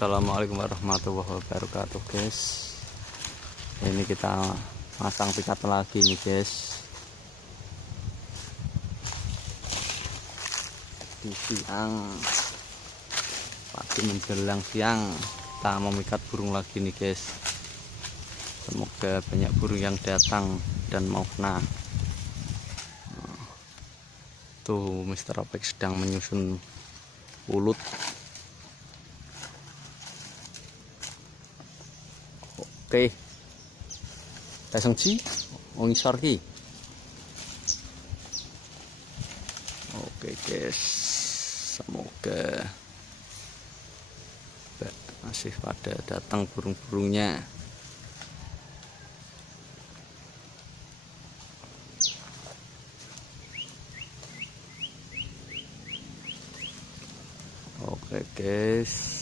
Assalamualaikum warahmatullahi wabarakatuh, guys. Ini kita masang pikat lagi nih, guys. Di siang, pagi menjelang siang, kita mau mikat burung lagi nih, guys. Semoga banyak burung yang datang dan mau kena. Tuh, Mr. Opek sedang menyusun ulut. Oke, pasang ci, ongisor ki. Oke, guys, semoga masih pada datang burung-burungnya. Oke, guys.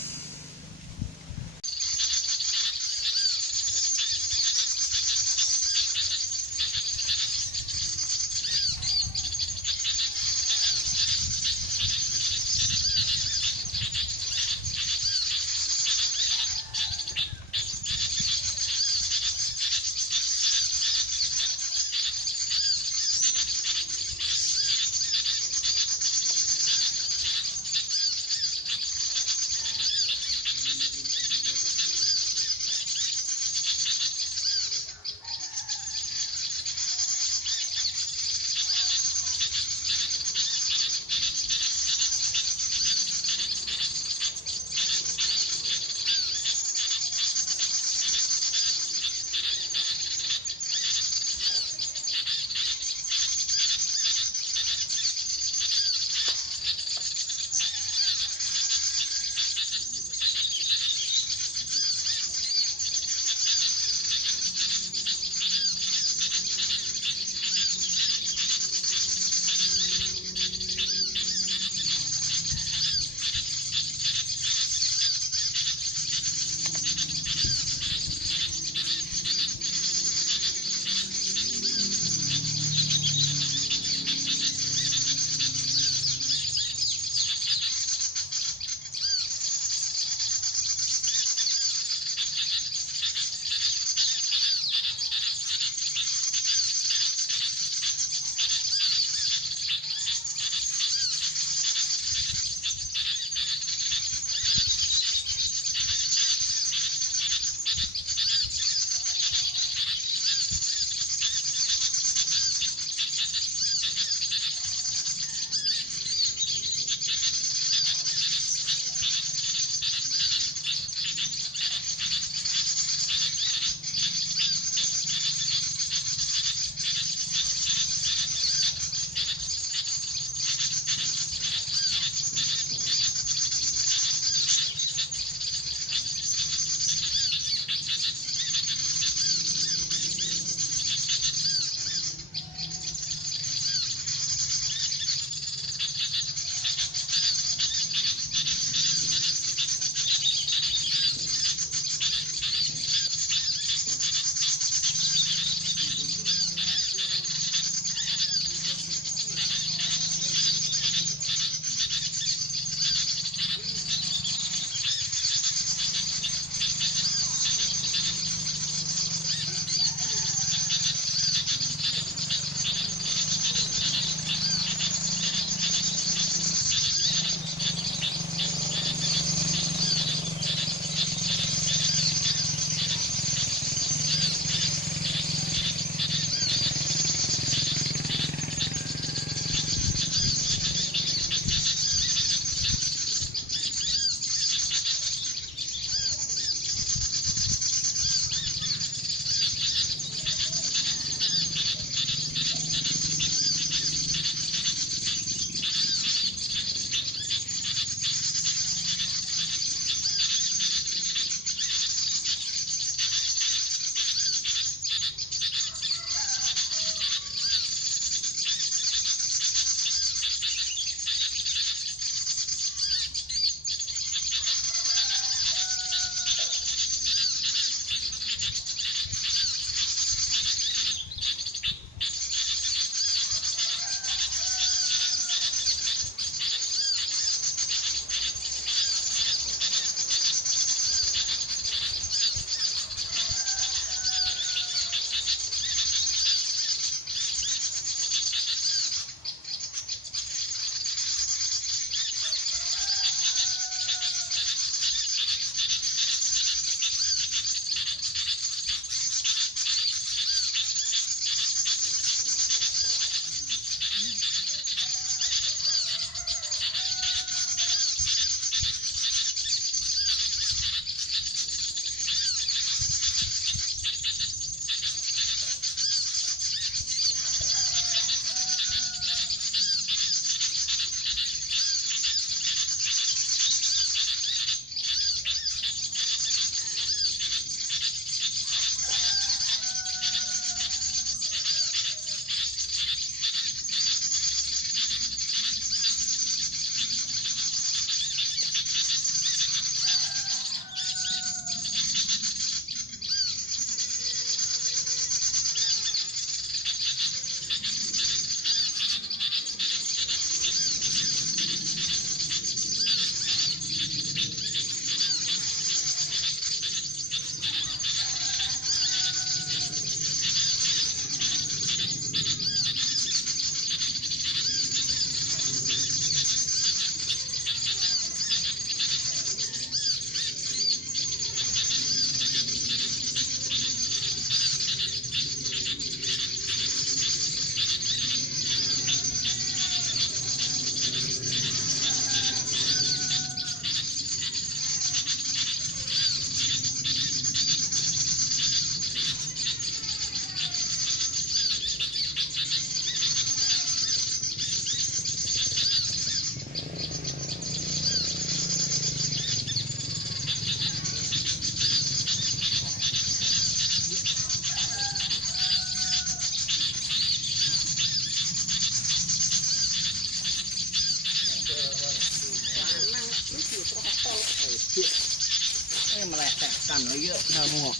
melesetkan lagi kamu.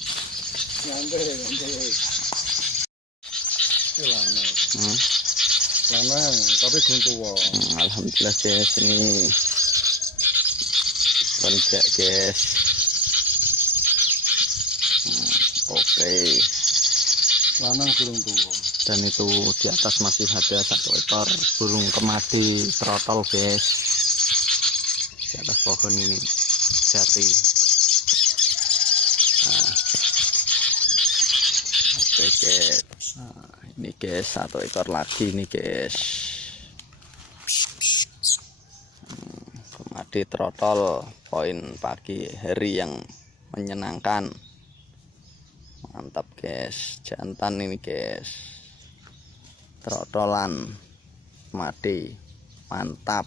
Nyampe. Lanang. Lanang, tapi belum tua. Alhamdulillah guys, ini konjak guys. Oke. Lanang belum tua. Dan itu di atas masih ada 1 ekor burung kemadi trotol guys, di atas pohon ini jati. Nah, oke guys, nah, ini guys 1 ekor lagi nih guys. Kemadi trotol, poin pagi hari yang menyenangkan. Mantap guys, jantan ini guys, trotolan mati, mantap.